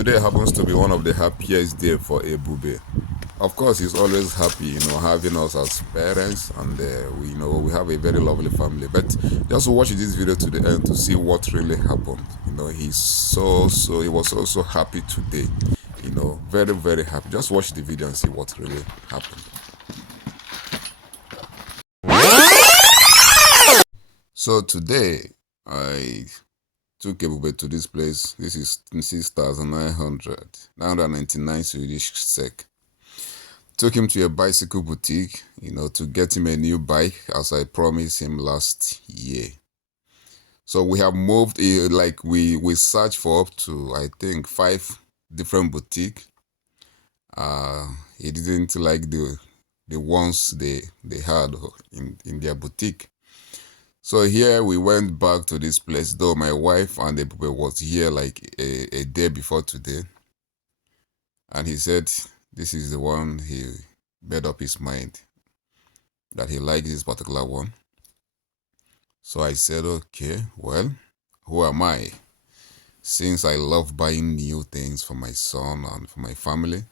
Today happens to be one of the happiest day for Ebube. Of course, he's always happy, having us as parents, and we have a very lovely family. But just watch this video to the end to see what really happened. He was so happy today. Very very happy. Just watch the video and see what really happened. So today, I took Ebube to this place. This is 6,999 Swedish SEK. Took him to a bicycle boutique, to get him a new bike as I promised him last year. So we have moved, we searched for up to, I think, 5 different boutiques. He didn't like the ones they had in their boutique. So here we went back to this place, though my wife and the people was here like a day before today. And he said this is the one he made up his mind that he likes this particular one. So I said, okay, well, who am I? Since I love buying new things for my son and for my family,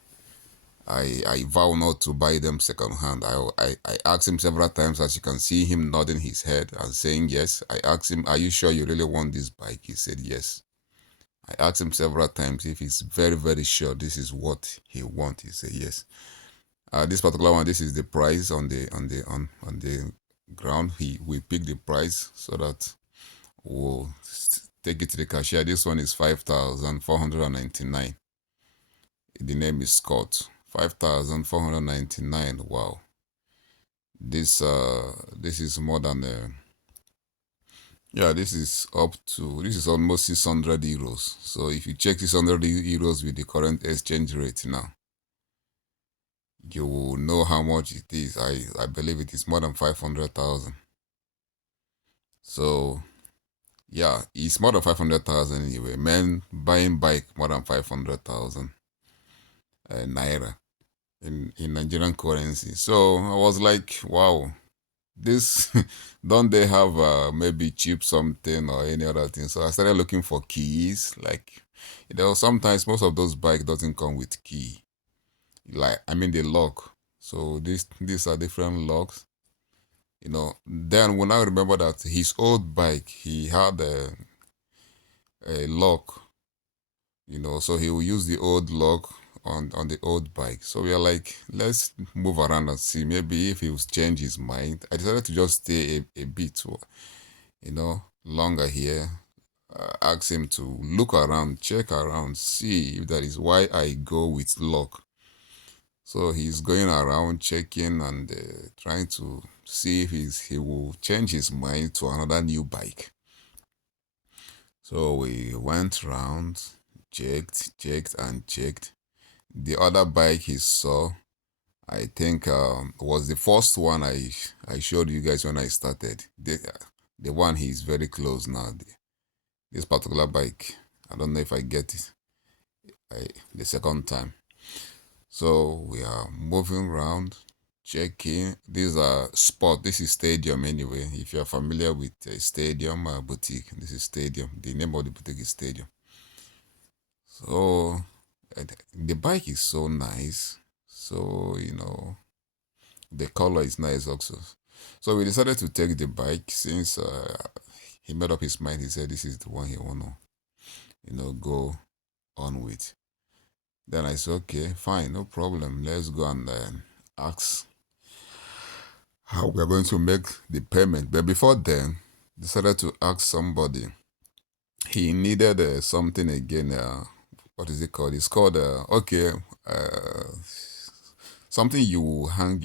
I vow not to buy them secondhand. I asked him several times, as you can see him nodding his head and saying yes. I asked him, are you sure you really want this bike? He said yes. I asked him several times if he's very, very sure this is what he wants. He said yes. This particular one, this is the price on the ground. We pick the price so that we'll take it to the cashier. This one is 5,499. The name is Scott. 5,499. Wow. This is more than this is almost 600 euros. So if you check 600 euros with the current exchange rate now, you will know how much it is. I believe it is more than 500,000. So yeah, it's more than 500,000 anyway. Men buying bike more than 500,000 naira in Nigerian currency. So I was like, wow, this don't they have maybe cheap something or any other thing? So I started looking for keys. Like, sometimes most of those bikes doesn't come with key. The lock. So these are different locks. Then when I remember that his old bike, he had a lock, so he will use the old lock on the old bike. So we are like, let's move around and see, maybe if he will change his mind. I decided to just stay a bit, longer here. Ask him to look around, check around, see if that is why I go with lock. So he's going around checking and trying to see if he will change his mind to another new bike. So we went around, checked and checked. The other bike he saw, I think, was the first one I showed you guys when I started. The one he's very close now. This particular bike, I don't know if I get it the second time. So we are moving around, checking. These are spot. This is Stadium anyway. If you are familiar with Stadium boutique, this is Stadium. The name of the boutique is Stadium. So the bike is so nice. So the color is nice also. So we decided to take the bike since he made up his mind. He said this is the one he wanna go on with. Then I said, okay, fine, no problem. Let's go and ask how we're going to make the payment. But before then, decided to ask somebody. He needed something again. What is it called? It's called, something you hang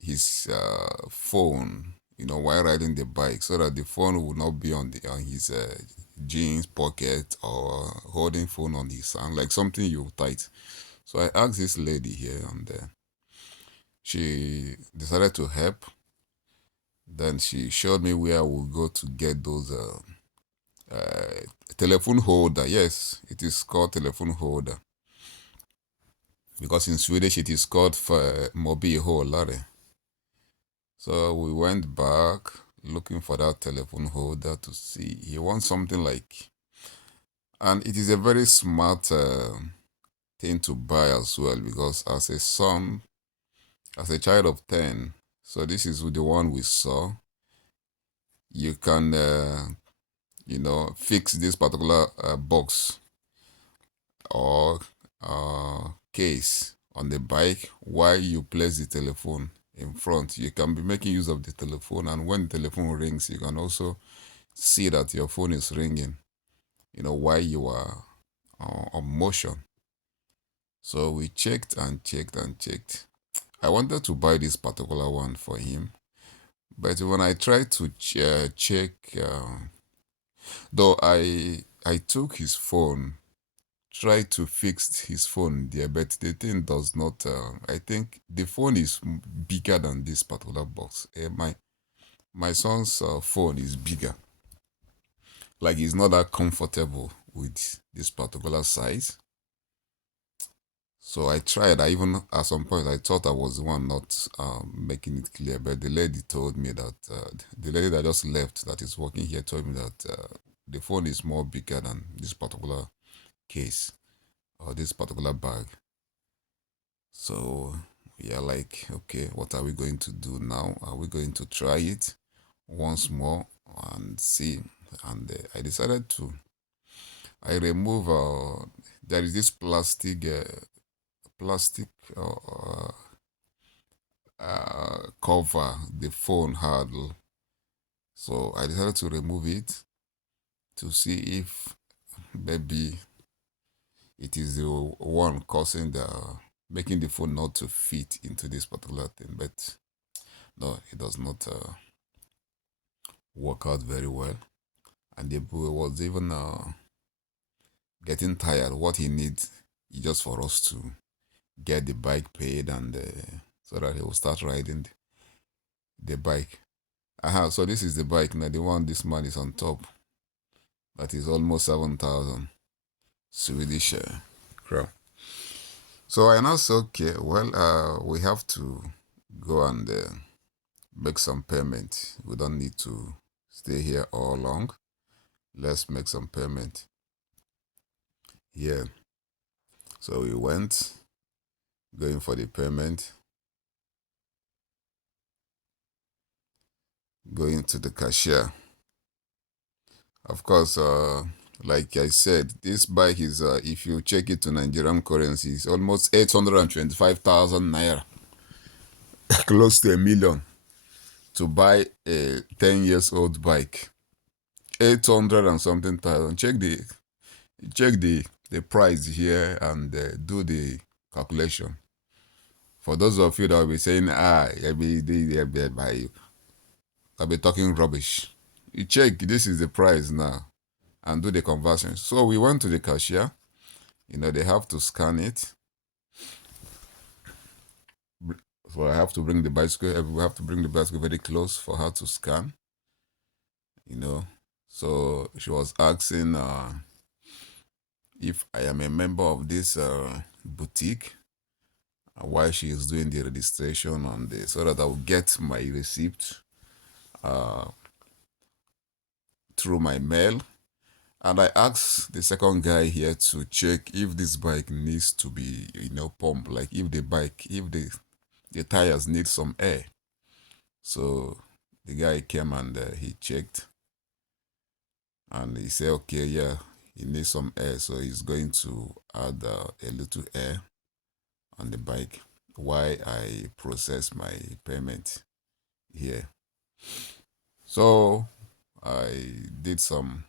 his phone, while riding the bike, so that the phone will not be on his jeans pocket or holding phone on his hand, like something you tight. So I asked this lady here, and she decided to help. Then she showed me where I will go to get those telephone holder. Yes, it is called telephone holder, because in Swedish it is called för mobilhållare. So we went back looking for that telephone holder to see. He wants something like, And it is a very smart thing to buy as well, because as a son, as a child of 10, so this is the one we saw, you can, fix this particular box or case on the bike while you place the telephone in front. You can be making use of the telephone, and when the telephone rings, you can also see that your phone is ringing, while you are on motion. So we checked and checked and checked. I wanted to buy this particular one for him, but when I tried to check, though I took his phone, tried to fix his phone there, but the thing does not. I think the phone is bigger than this particular box. My son's phone is bigger. Like, he's not that comfortable with this particular size. So I tried. I even at some point I thought I was the one not making it clear, but the lady told me that the lady that just left that is working here told me that the phone is more bigger than this particular case or this particular bag. So we are like, okay, what are we going to do now? Are we going to try it once more and see? And I decided to. I remove. There is this plastic cover the phone had. So I decided to remove it to see if maybe it is the one causing the making the phone not to fit into this particular thing. But no, it does not work out very well. And the boy was even getting tired. What he needs is just for us to get the bike paid, and so that he will start riding the bike. So this is the bike now, the one this man is on top. That is almost 7,000 Swedish crown. So I now say, okay, well, we have to go and make some payment. We don't need to stay here all long. Let's make some payment here. So we went, going for the payment, going to the cashier. Of course, like I said, this bike is, if you check it to Nigerian currency, it's almost 825,000 naira, close to a million, to buy a 10 years old bike. 800 and something thousand. Check the price here and do the calculation. For those of you that will be saying, I'll be talking rubbish. You check, this is the price now, and do the conversion. So we went to the cashier. They have to scan it. So I have to bring the bicycle. We have to bring the bicycle very close for her to scan. So she was asking if I am a member of this boutique, and why she is doing the registration on this, so that I will get my receipt through my mail. And I asked the second guy here to check if this bike needs to be, pumped, like if the tires need some air. So the guy came and he checked, and he said, okay, yeah, he needs some air, so he's going to add a little air on the bike while I process my payment here. So I did some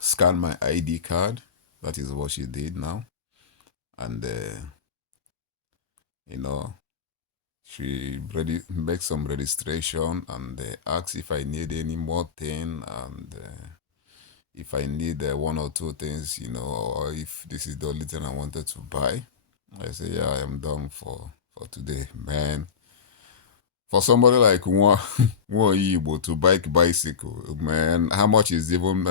scan my ID card. That is what she did now. And, she make some registration, and asked if I need any more thing, and if I need one or two things, or if this is the only thing I wanted to buy. I say, yeah, I am done for today, man. For somebody like one Igbo to bike bicycle, man, how much is even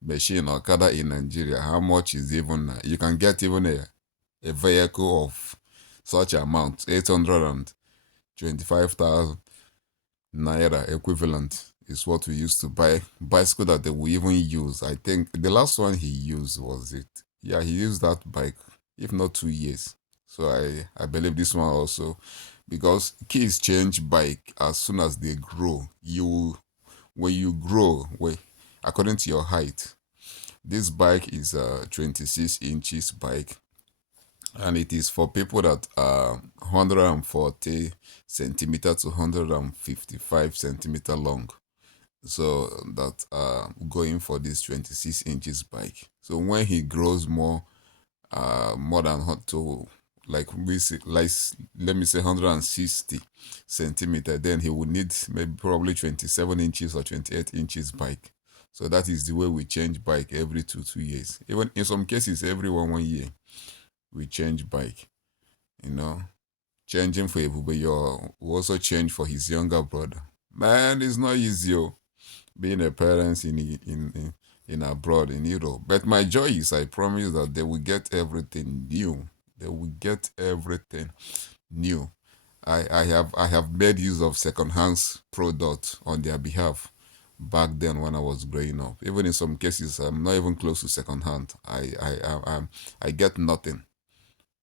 machine or kada in Nigeria? How much is even? You can get even a vehicle of such amount, 825,000 naira equivalent. is what we used to buy. Bicycle that they will even use. I think the last one he used was it. Yeah, he used that bike, if not 2 years. So I believe this one also, because kids change bike as soon as they grow. You when you grow, according to your height. This bike is a 26 inches bike, and it is for people that are 140 centimeter to 155 centimeter long. So that are going for this 26 inches bike. So when he grows more than to like let me say 160 centimeter, then he would need maybe probably 27 inches or 28 inches bike. So that is the way we change bike every 2 years. Even in some cases, every 1 year we change bike. You know, changing for Ebubeyo, we also change for his younger brother. Man, it's not easy. Being a parent in abroad in Europe. But my joy is I promise that they will get everything new. They will get everything new. I have made use of second-hand product on their behalf back then when I was growing up. Even in some cases, I'm not even close to second-hand. I get nothing.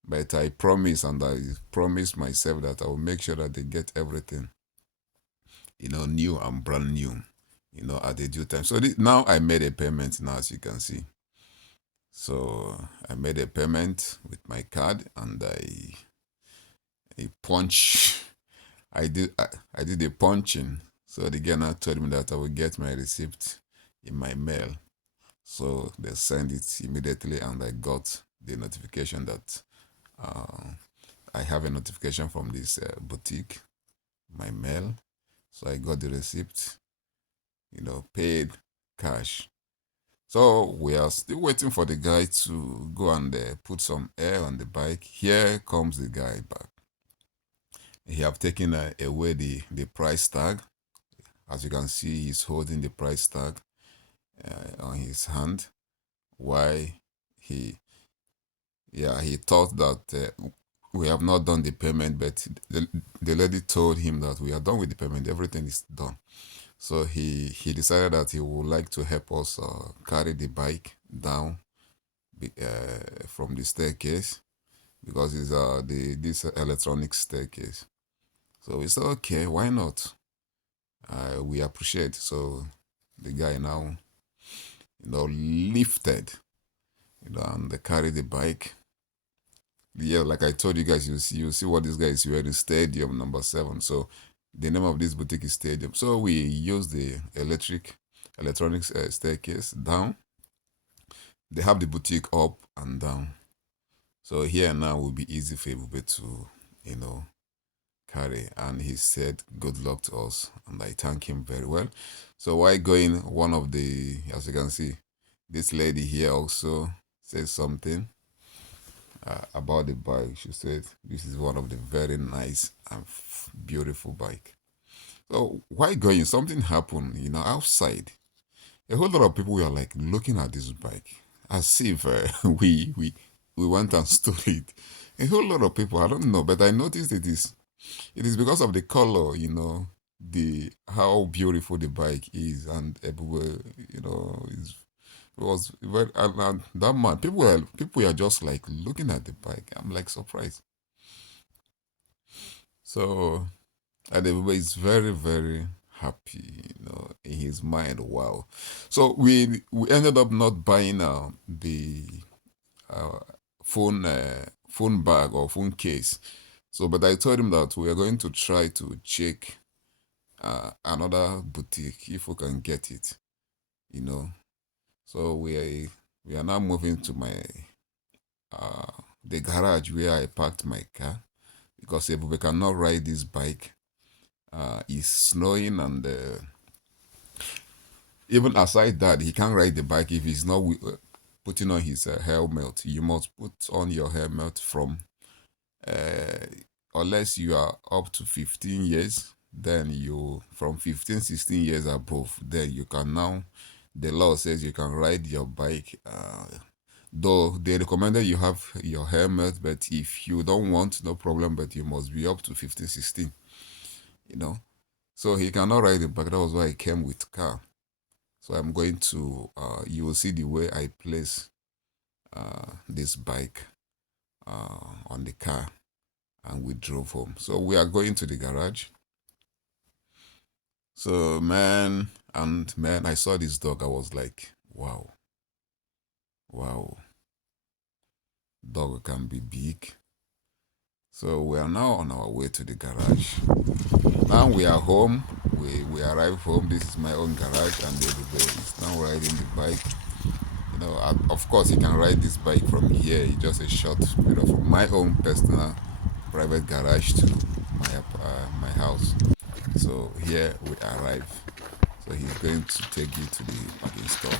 But I promise, and I promise myself that I will make sure that they get everything, new and brand new, at the due time. So now I made a payment now, as you can see. So I made a payment with my card, and I punch. I did a punching. So the guy now told me that I will get my receipt in my mail. So they sent it immediately, and I got the notification that I have a notification from this boutique, my mail. So I got the receipt, paid cash. So we are still waiting for the guy to go and put some air on the bike. Here comes the guy back. He have taken away the price tag. As you can see, he's holding the price tag on his hand. Why he, yeah, he thought that we have not done the payment, but the lady told him that we are done with the payment. Everything is done. So he decided that he would like to help us carry the bike down from the staircase, because it's this electronic staircase. So we said, okay, why not? We appreciate. So the guy now, lifted, and they carry the bike. Yeah, like I told you guys, you see what this guy is wearing, Stadium number 7. So the name of this boutique is Stadium. So we use the electronics staircase down. They have the boutique up and down. So here now will be easy for everybody to, carry. And he said, good luck to us. And I thank him very well. So while going, as you can see, this lady here also said something about the bike. She said, this is one of the very nice and beautiful bike. So while going, something happened, outside. A whole lot of people were like looking at this bike as if we went and stole it. A whole lot of people, I don't know, but I noticed it is because of the color, the how beautiful the bike is, and everywhere, it was very, and that man, people were just like looking at the bike. I'm like surprised. So, and everybody is very, very happy, in his mind. Wow. So we ended up not buying the uh, phone bag or phone case. So, but I told him that we are going to try to check another boutique if we can get it. You know. So we are now moving to my uh the garage where I parked my car, because if we cannot ride this bike, it's snowing, and even aside that, he can't ride the bike if he's not putting on his helmet. You must put on your helmet from uh, unless you are up to 15 years, then you from 15, 16 years above, then you can now, the law says you can ride your bike, though they recommended you have your helmet, but if you don't want, no problem, but you must be up to 15, 16, you know So he cannot ride the bike. That was why I came with car. So I'm going to, you will see the way I place this bike on the car, and we drove home. So we are going to the garage. So man, I saw this dog. I was like, wow, wow, dog can be big. So we are now on our way to the garage. Now we are home. We arrive home. This is my own garage, and the baby is now riding the bike. You know, of course, he can ride this bike from here. It's just a short, from my own personal private garage to my house. So here we arrive. So he's going to take you to the parking store.